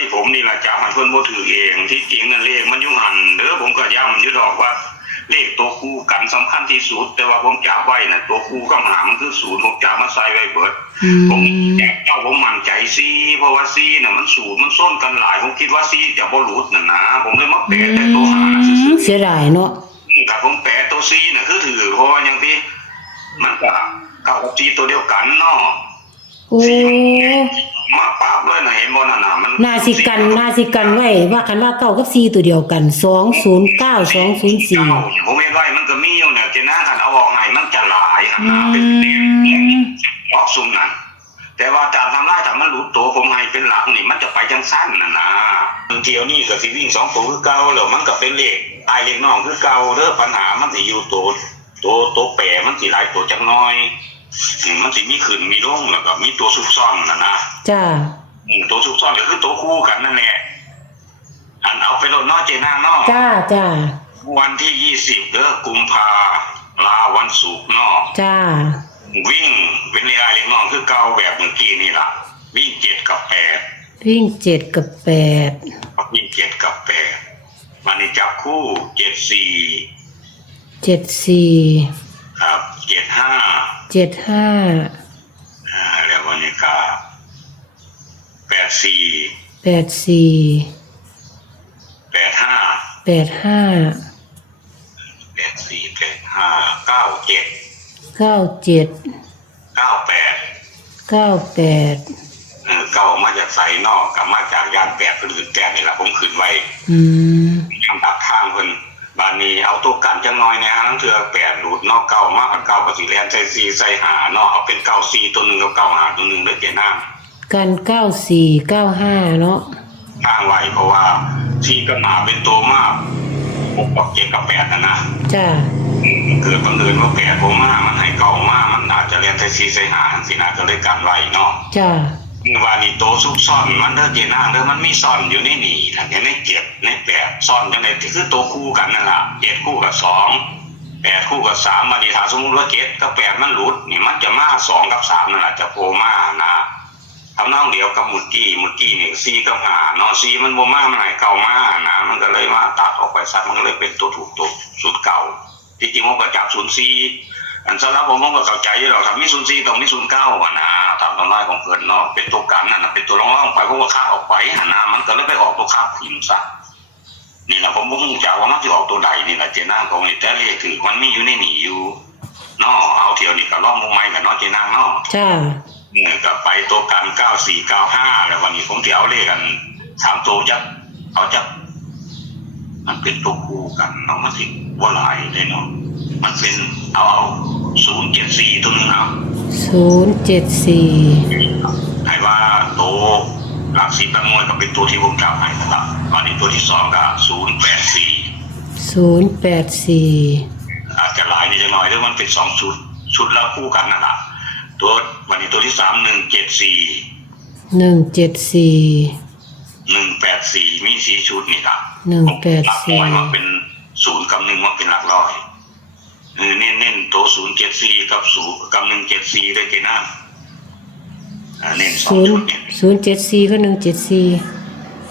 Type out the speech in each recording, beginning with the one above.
ที่ผมนี่แหละจับให้เพิ่นบ่ถือเองที่จริงนั่นเลขมันอยู่หันเด้อผมก็ย้ำอยู่ดอกว่าเลขตัวคู่กันสำคัญที่สุดแต่ว่าผมจับไว้น่ะตัวคู่กับหางคือศูนย์ผมจับมาใส่ไว้เบิดผมจับเจ้าผมมั่นใจซีเพราะว่าซีน่ะมันศูนย์มันส้นกันหลายผมคิดว่าซีจะบ่หลุดน่ะนะผมเลยมาแปะแต่ตัวหางซื่อเสียดายเนาะถ้าผมแปะตัวซีน่ะคือถือเพราะว่าอย่างที่มันก็เข้ากับซีตัวเดียวกันเนาะโอ้มาปราบเลยนะเห็นบ่นั่นน่ะมันนาสิกันไว้ว่ากันว่าเก้ากับ4ตัวเดียวกัน209 204ผมเห็นไว้มันก็มีอยู่เนี่ยเจน่าคันเอาออกให้มันจะหลายหั่นน่ะเป็นออกซุ่มนั่นแต่ว่าตามทำลายถ้ามันหลุดตัวผมให้เป็นหลักนี่มันจะไปจังสั้นน่ะนะเที่ยวนี้ก็สิวิ่ง2ตัวคือเก่าแล้วมันก็เป็นเลขตายเลขน้องคือเก่าเด้อปัญหามันสิอยู่ตัวแปรมันสิหลายตัวจังน้อยมันสิมีขึ้นมีลงแล้วก็มีตัวซุกซ่อนนะจ้าตัวซุกซ่อนก็คือตัวคู่กันนั่นแหละอันเอาไปโลดนอเจน่าเนาะจ้าวันที่20เด้อกุมภาลาวันศุกร์เนาะจ้าวิ่งเป็นเรื่องเล็กน้องคือเก่าแบบเมื่อกี้นี่ล่ะวิ่ง7กับ8วิ่ง7กับ8วิ่ง7กับ8วันนี้จับคู่74ครับ75แล้ววันนี้ก็84 เก้ามาจากไสนอกกับมาจากยานแปดคนอื่นแก่นี่แหละผมขึ้นไว้ยังตักทางเพิ่นบานนี้เอาตัวกันจังน้อยนะฮะทั้งเทือแปดหลุดนอกเก้ามากกับเก้ากับสีแลนใส่ซีใส่หานอกเอาเป็น94ตัวนึงกับ95ตัวนึงเด้อเจ้าน้ำกัน94 95เนาะทางไว้เพราะว่าที่ก็มาเป็นตัวมาก6กับ7กับ8นะจ้าเกิดบังเอิญว่าแปดผมมามันให้เก่ามากมันอาจจะเรียนไทยซีไซหาสินะก็เลยกันไว้เนาะจ้าว่านี่โตซุกซ่อนมันเด้อเจน่าเด้อมันมีซ่อนอยู่ในนี่นะใน7ใน8ซ่อนจังได๋ที่คือตัวคู่กันนั่นล่ะ7คู่กับ2 8คู่กับ3วันนี้ถ้าสมมุติว่า7กับ8มันหลุดนี่มันจะมา2กับ3นั่นล่ะจะโผล่มานะทำนองเดียวกับมุดกี้นี่4กับ5เนาะ4มันบ่มามันให้เก่ามานะมันก็เลยมาตัดออกไปซะมันก็เลยเป็นตัวถูกตัวสุดเก่าที่จริงผมก็จับ04อันสำหรับผมก็เข้าใจอยู่แล้วถ้ามี04ต้องมี09อ่ะนะตามตำราของเพิ่นเนาะเป็นตัวกันนั่นน่ะเป็นตัวรองๆไปผมก็ค่าออกไปหั่นนะมันก็เลยไปออกตัวค่าพิมพ์ซะนี่ล่ะผมบ่รู้จักว่ามันสิออกตัวใดนี่ล่ะเจน่าของนี่แต่เลขถึงมันมีอยู่ในนี่อยู่เนาะเอาเที่ยวนี้ก็ลองลงใหม่กันเนาะเจน่าเนาะจ้าก็ไปตัวกัน9495แล้ววันนี้ผมสิเอาเลขกัน3ตัวจักเอาจักมันเป็นตัวคู่กันเนาะมันสิบ่หลายเลยเนาะมันเป็นเอา074ตัวนึงเอา074ให้ว่าโตหลัก10ตั้งหน่วยก็เป็นตัวที่ผมจับให้นะครับตอนนี้ตัวที่2ก็084อาจจะหลายนิดหน่อยหรือมันเป็น2ชุดแล้วคู่กันนั่นล่ะตัววันนี้ตัวที่3 184มี4ชุดนี่ล่ะ184มันเป็น0กับ1มันเป็นหลักร้อยเน้นตัว074กับ0กับ174ด้วยกันนะเน้น2ชุดนี่074กับ174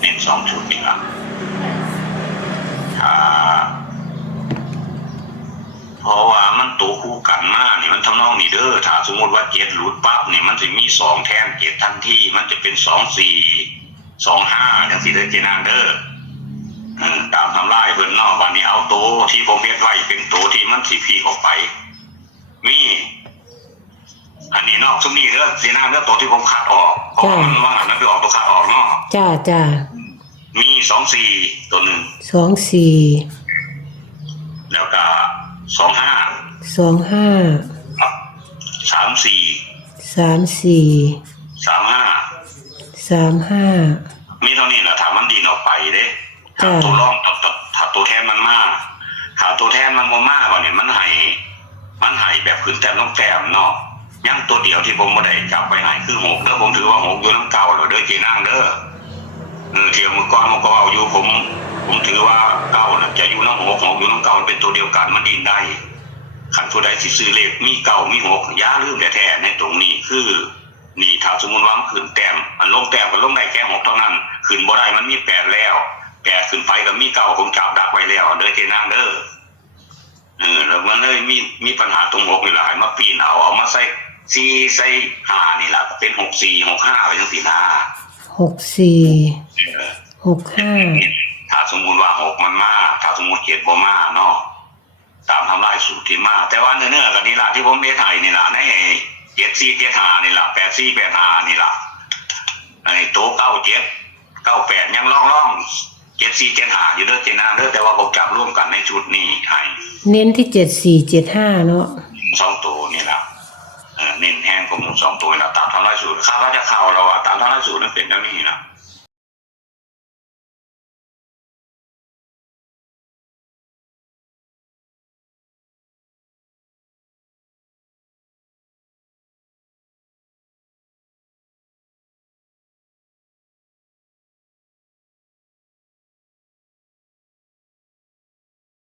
เน้น2ชุดนี่ล่ะเพราะว่ามันตัวคู่กันมานี่มันทำนองนี่เด้อถ้าสมมติว่า7หลุดปั๊บนี่มันจะมี2แทน7ทันทีมันจะเป็น24 25จังซี่เด้อเจน่าเด้อตามทำลายเพิ่นเนาะวันนี้เอาโตที่ผมเฮ็ดไว้เป็นโตที่มันสิพีออกไปมีอันนี้เนาะซุมนี้เด้อเจน่าเด้อโตที่ผมคัดออกเพราะมันว่ามันไปออกตัวคัดออกเนาะจ้ามี24ตัวนึง24แล้วก็25ครับ34มีเท่านี้แหละถ้ามันดีออกไปเด้ถ้าตัวร่องถ้าตัวแทนมันมาถ้าตัวแทนมันบ่มาบ่เนี่ยมันให้แบบขึ้นแต้มต้องแต้มเนาะยังตัวเดียวที่ผมบ่ได้จับไปให้คือ6เด้อผมถือว่า6อยู่นำเก่าแล้วเด้อเจนางเด้อเที่ยวมื้อก่อนมันก็เอาอยู่ผมถือว่าเก่าน่ะจะอยู่นำ6อยู่นำเก่าเป็นตัวเดียวกันมันดิ้นได้คันผู้ใดสิซื้อเลขมีเก่ามี6อย่าลืมแท้ๆในตรงนี้คือนี่ถ้าสมมุติว่ามันขึ้นแต้มมันลงแต้มก็ลงได้แค่6เท่านั้น ขึ้นบ่ได้มันมีแปดแล้วแปดขึ้นไปก็มีเก้าผมจับดักไว้แล้วเด้อเจนางเด้อแล้วมันเลยมีปัญหาตรงหกนี่แหละมาปีนเอามาใส่สี่ใส่ห้านี่แหละเป็น64 65ไปจังสี่นะ 64 65ถ้าสมมุติว่าหกมันมาถ้าสมมุติเจ็ดบ่มาเนาะตามทำลายสูตรที่มาแต่ว่าเนื้อกันนี่แหละที่ผมเมทไทยนี่แหละใน74 75นี่แหละ84 85นี่แหละไอ้โต97 98ยังล่อง74 75อยู่เด้อเจนาเด้อแต่ว่าผมจับร่วมกันในชุดนี้ให้ เน้นที่7475เนาะ2ตัวนี่แหละเน้นแห้งผม2ตัวนะตามทำลายสูตรข้าก็จะเข้าแล้วว่าตามทำลายสูตรมันเป็นแบบนี้นะ